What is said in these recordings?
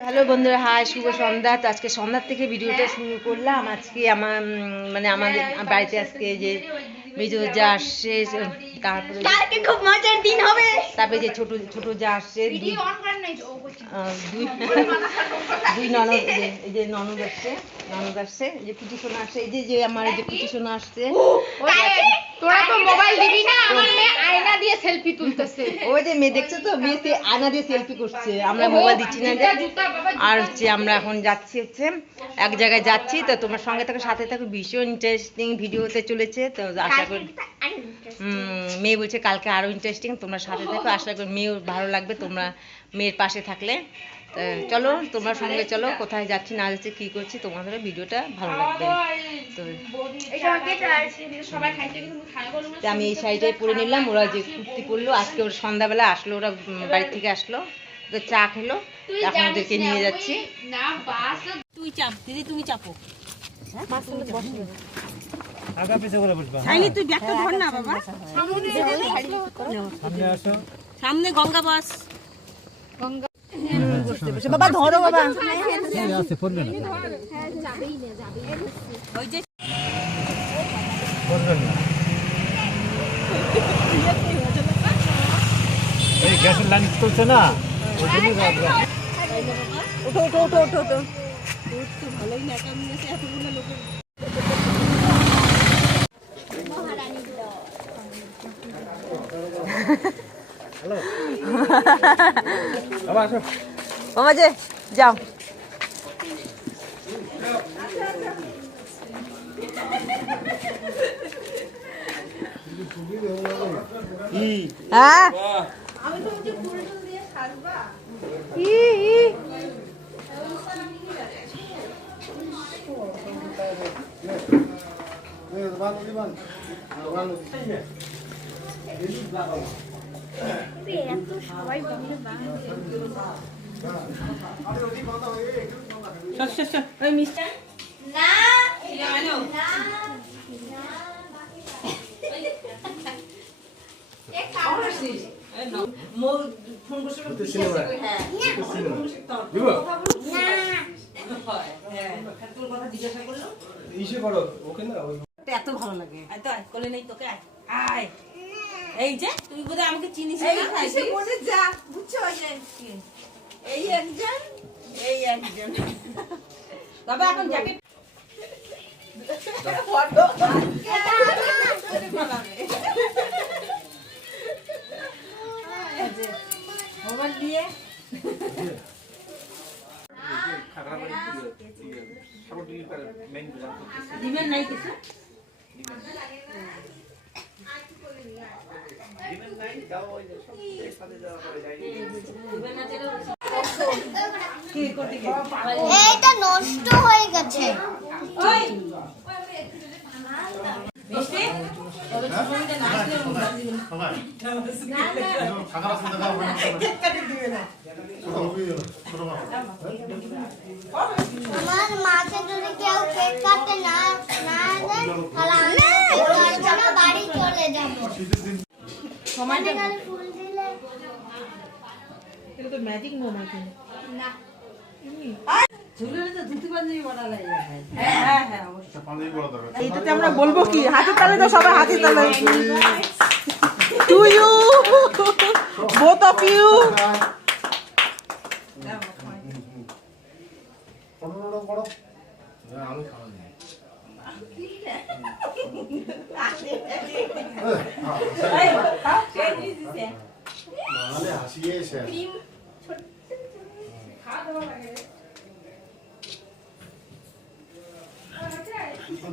Hello বন্ধুরা, high, শুভ সন্ধ্যা। তো আজকে সন্ধ্যার থেকে ভিডিওটা শুরু করলাম। আজকে আমার আমাদের বাড়িতে আজকে যে মেজো যা আসছে, তারপরে খুব মজার দিন হবে। তারপরে যে ছোট ছোট যা আসছে, দুই ননদ, এই যে ননদ আসছে, এই যে পিটি সোনা আসছে, এই যে আমার এই যে পিটি সোনা আসছে। তোরা তো মোবাইল দিবি না, আমার মেয়ে আয়না দিয়ে সেলফি তুলতেছে। ওই যে মেয়ে দেখছো তো, মেয়ে আয়না দিয়ে সেলফি করছে। আমরা মোবাইল দিচ্ছি না। আর হচ্ছে আমরা এখন যাচ্ছি এক জায়গায় যাচ্ছি। তো তোমার সঙ্গে থাকো, সাথে থাকো, ভীষণ ইন্টারেস্টিং ভিডিও হতে চলেছে। তো আশা করি মেয়ে বলছে কালকে আরো ইন্টারেস্টিং, তোমরা সাথে থাকো। আশা করি মেয়েও ভালো লাগবে তোমরা মেয়ের পাশে থাকলে। চলো তোমরা সঙ্গে চলো, কোথায় যাচ্ছি না যাচ্ছি কি করছি, তোমাদের ভিডিওটা ভালো লাগবে। তো আমি এই শাড়িটাই পরে নিলাম। ওরা যে কুর্তি পরলো, আজকে ওর সন্ধ্যাবেলা আসলো, ওরা বাড়ি থেকে আসলো, তো চা খেলো। এখন ওদেরকে নিয়ে যাচ্ছি। তুই চাপ দিদি, তুমি চাপো। আগা পিছে করে বসবা। চাইনি তুই ব্যাগটা ধর না বাবা। সামনে আসো। সামনে গঙ্গা বাস। বাবা ধরো বাবা। আছে পড়বে না। ওই যে পড়বে না। এই গ্যাসের লাইন চলছে না, ওই জন্য ওঠো ওঠো ওঠো ওঠো ওঠো। তো ভালোই না কাম নিয়েছে এতগুলো লোকের। হ্যালো বাবা আসো। মামা যে যাও। হ্যাঁ আমি তো যে ফুল দিয়ে সাজবা। এত ভালো লাগে। কোলে নেই তোকে, আয়। এই যে তুই বোধহয় আমাকে চিনিস না। যা বুঝছো, এই একজন বাবা এখন জ্যাকেট মোবাইল দিয়ে দিবেন নাই কিছু। এইটা নষ্ট হয়ে গেছে। আমার মাকে যদি কেউ কেক কাটতে না দেয় তাহলে আমি বাড়ি চলে যাবো। সময়টা ফুল দিলে এটা তো ম্যাজিক মোমেন্ট না। এইটাতে আমরা বলবো কি, হাতে তালে দাও সবাই, হাতে তালে। To you, both of you.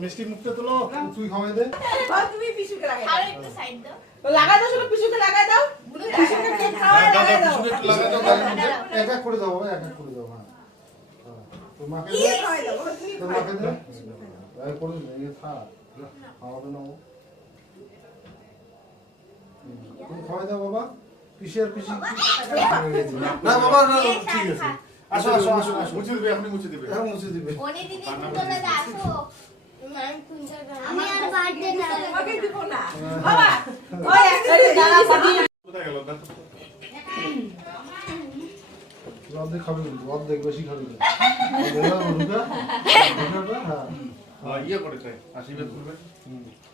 মিষ্টি মুখটা তোলো, তুই খাওয়াই দে। তুমি পিছুকে লাগাই দাও। আর একটু সাইড দাও। লাগাই দাও, শুধু পিছুকে লাগাই দাও। পিছুকে কেক খাওয়াই লাগাই দাও। লাগাই দাও, এক এক করে দাও, এক এক করে দাও। হ্যাঁ, তোর মাকে দে, তোর মাকে দে, এক করে দে, খা, খাওয়াবে না ও। তুমি খাওয়াই দাও বাবা, পিসি আর পিসি। না বাবা, না ঠিক আছে। আসো আসো আসো আসো, মুছে দিবে, এখনই মুছে দিবে, এখন মুছে দিবে। ওনি দিদি চলে যা, আসো। আমি আর বার্থডে না তোমাকে দিব না বাবা। ওই একটা দাঁড়া, কোথায় গেল? অর্ধেক খাবে কিন্তু অর্ধেক বেশি খাবে না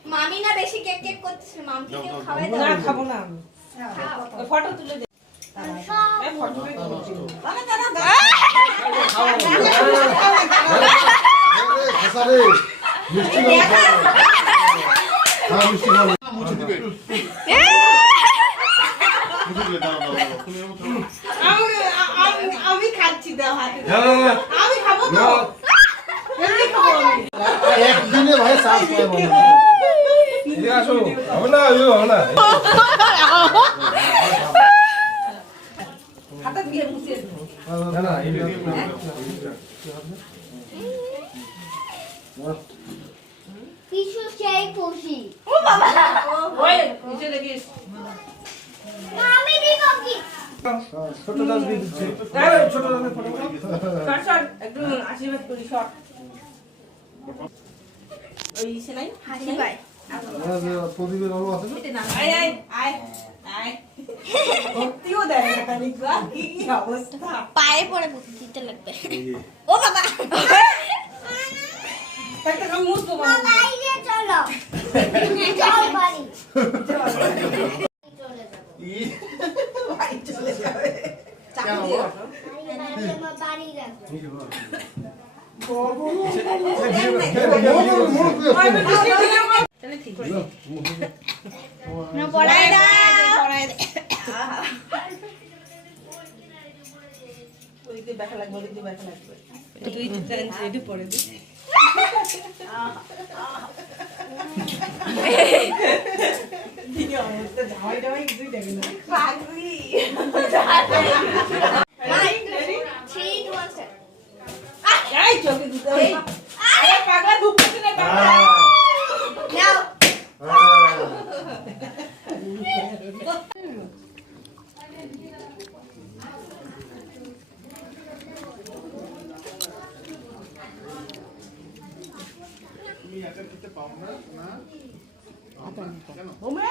মামি না বেশি কেক কেক করছে মামকে কেউ খাওয়াই না দাও খাবো না আমি ফটো তুলে দে মিষ্টি হ্যাঁ মিষ্টি খাবে আমি খাচ্ছি দাও হাতে আমি খাবো তো এমনি খাবো আমি একদিনে ভাই সাত পায় হাতে দিয়ে মুছে কিছু সেই খুশি ওই নিচে দেখিস মামি দিব কি ছোট দাস দিয়ে দিচ্ছে ছোট শর্ট একটু আশীর্বাদ করি শর্ট ওই সে নাই হাসি পায় প্রদীপের আলো আছে না আয় আয় আয় আয় সত্যিও দেয় না খালি কি অবস্থা পায়ে পড়ে দিতে লাগবে ও বাবা একটা কাম মুছবো বাবা এই যে চলো চল বাড়ি ভাই চলে যাবে চাকু দিয়ে আসো বাড়ি যাবে তাহলে ঠিক না পড়াই দাও ওইদিকে ব্যথা লাগবে ওইদিকে ব্যথা লাগবে তুই এটা পরে দিস দিকে অবস্থা জামাই জামাই কিছুই দেখে না পাগলি থ্রি টু ওয়ান স্টার্ট এই চোখে দিতে হবে আরে পাগলা ঢুকতেছে না নাও তুমি একা খেতে পাও না না ওমা